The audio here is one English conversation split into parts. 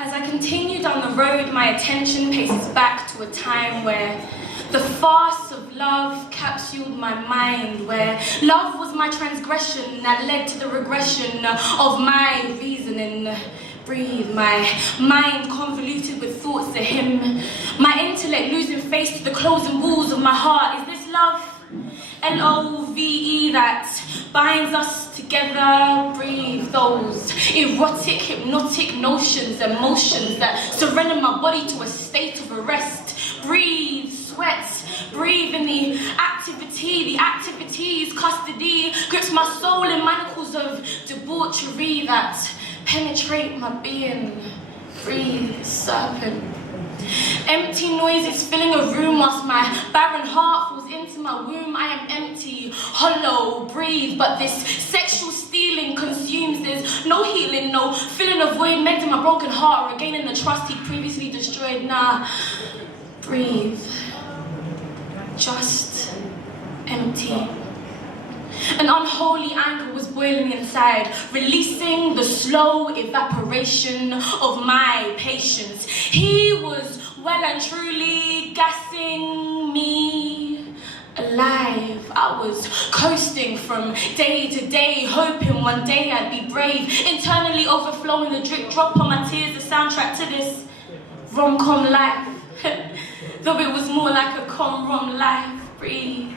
As I continue down the road, my attention paces back to a time where the farce of love capsuled my mind, where love was my transgression that led to the regression of my reasoning. Breathe, my mind convoluted with thoughts of him, my intellect losing face to the closing walls of my heart. Is this love? L-O-V-E that binds us together. Breathe those erotic, hypnotic notions, emotions that surrender my body to a state of arrest. Breathe, sweat, breathe in the activities, custody grips my soul in manacles of debauchery that penetrate my being. Breathe, serpent. Empty noises filling a room whilst my barren heart falls into my womb. I am empty, hollow, breathe, but this sexual stealing consumes. There's no healing, no filling a void, mending my broken heart or regaining the trust he previously destroyed. Nah, breathe. Just empty. An unholy anger was boiling inside, releasing the slow evaporation of my patience. He was well and truly gassing me alive. I was coasting from day to day, hoping one day I'd be brave, internally overflowing the drip drop on my tears, the soundtrack to this rom-com life. Though it was more like a com-rom life. Breathe.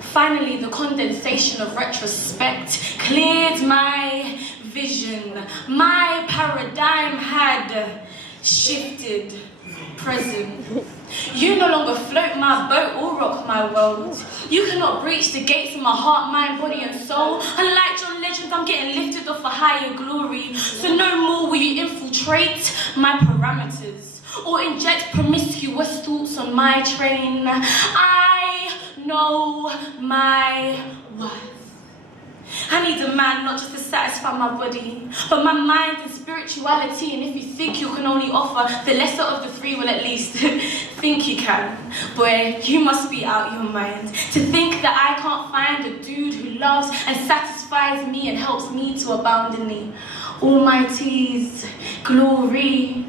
Finally, the condensation of retrospect cleared my vision. My paradigm had shifted. Present. You no longer float my boat or rock my world. You cannot breach the gates of my heart, mind, body, and soul. Unlike John Legend, I'm getting lifted off a higher glory. So no more will you infiltrate my parameters or inject promiscuous thoughts on my train. I know my worth. I need a man not just to satisfy my body, but my mind and spirituality. And if you think you can only offer the lesser of the three, well, at least think you can. Boy, you must be out your mind to think that I can't find a dude who loves and satisfies me and helps me to abound in the Almighty's glory.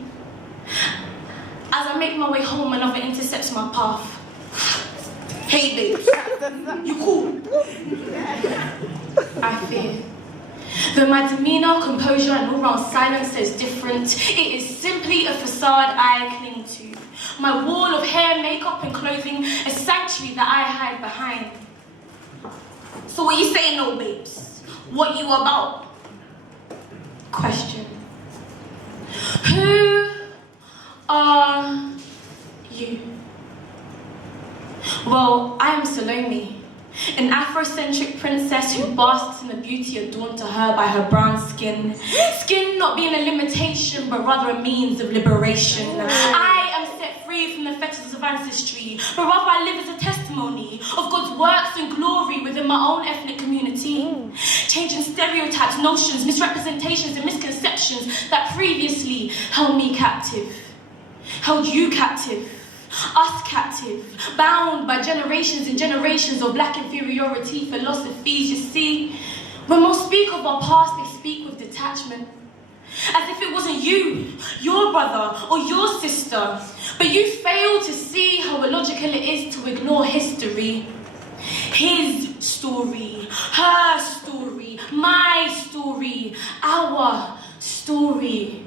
As I make my way home, another intercepts my path. Hey babes, you cool? I fear. Though my demeanor, composure, and all-round silence is different, it is simply a facade I cling to. My wall of hair, makeup, and clothing, a sanctuary that I hide behind. So what you saying, no babes? What you about? Question. Who are you? Well, I am Salome, an Afrocentric princess who basks in the beauty adorned to her by her brown skin. Skin not being a limitation, but rather a means of liberation. I am set free from the fetters of ancestry, but rather I live as a testimony of God's works and glory within my own ethnic community. Changing stereotypes, notions, misrepresentations, and misconceptions that previously held me captive, held you captive. Us captive, bound by generations and generations of black inferiority philosophies. You see, when most speak of our past, they speak with detachment, as if it wasn't you, your brother, or your sister. But you fail to see how illogical it is to ignore history. His story, her story, my story, our story.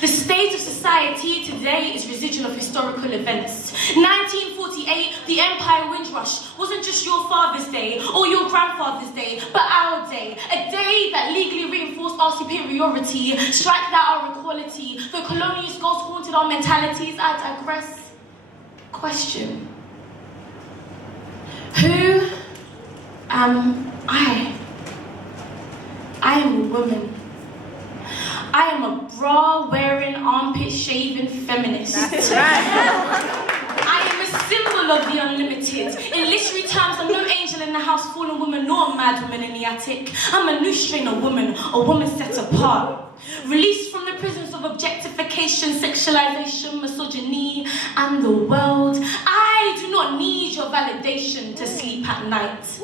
The state of society today is residual of historical events. 1948, the Empire Windrush wasn't just your Father's Day or your grandfather's day, but our day. A day that legally reinforced our superiority, striked out our equality. The colonialist ghosts haunted our mentalities. I digress. Question. Who am I? I am a woman. I am a bra-wearing, armpit-shaving feminist. That's right. I am a symbol of the unlimited. In literary terms, I'm no angel in the house, fallen woman, nor a mad woman in the attic. I'm a new strain of woman, a woman set apart. Released from the prisons of objectification, sexualization, misogyny, and the world. I do not need your validation. accommodation to sleep at night.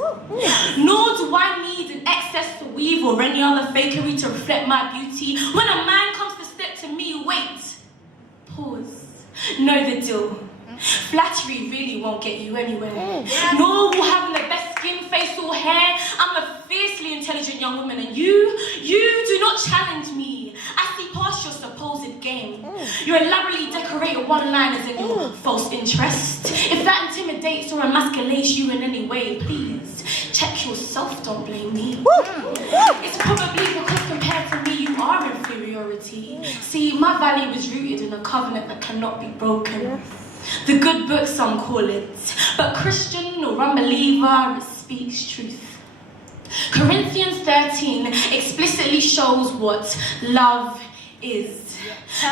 Nor do I need an excess to weave or any other fakery to reflect my beauty. When a man comes to step to me, wait, pause, know the deal. Flattery really won't get you anywhere. Nor will having the best skin, face or hair. I'm a fiercely intelligent young woman, and you do not challenge me. I see past your supposed game. Your elaborately decorated one-liners and your false interest. If that intimidates or emasculates you in any way, please check yourself, don't blame me. It's probably because compared to me you are inferiority. See, my value is rooted in a covenant that cannot be broken. The good book, some call it, but Christian or unbeliever, it speaks truth. Corinthians 13 explicitly shows what love is.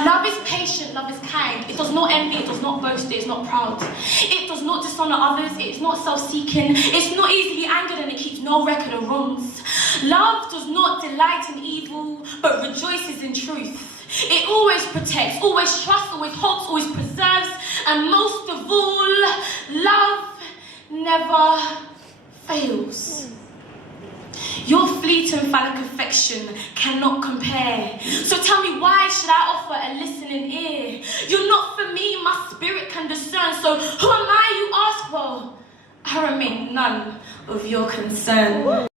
Love is patient, love is kind. It does not envy, it does not boast, it is not proud. It does not dishonor others, it is not self-seeking. It's not easily angered, and it keeps no record of wrongs. Love does not delight in evil, but rejoices in truth. It always protects, always trusts, always hopes, always preserves, and most of all, love never fails. Your fleet and phallic affection cannot compare. So tell me, why should I offer a listening ear? You're not for me, my spirit can discern. So who am I, you ask? Well, I remain none of your concern.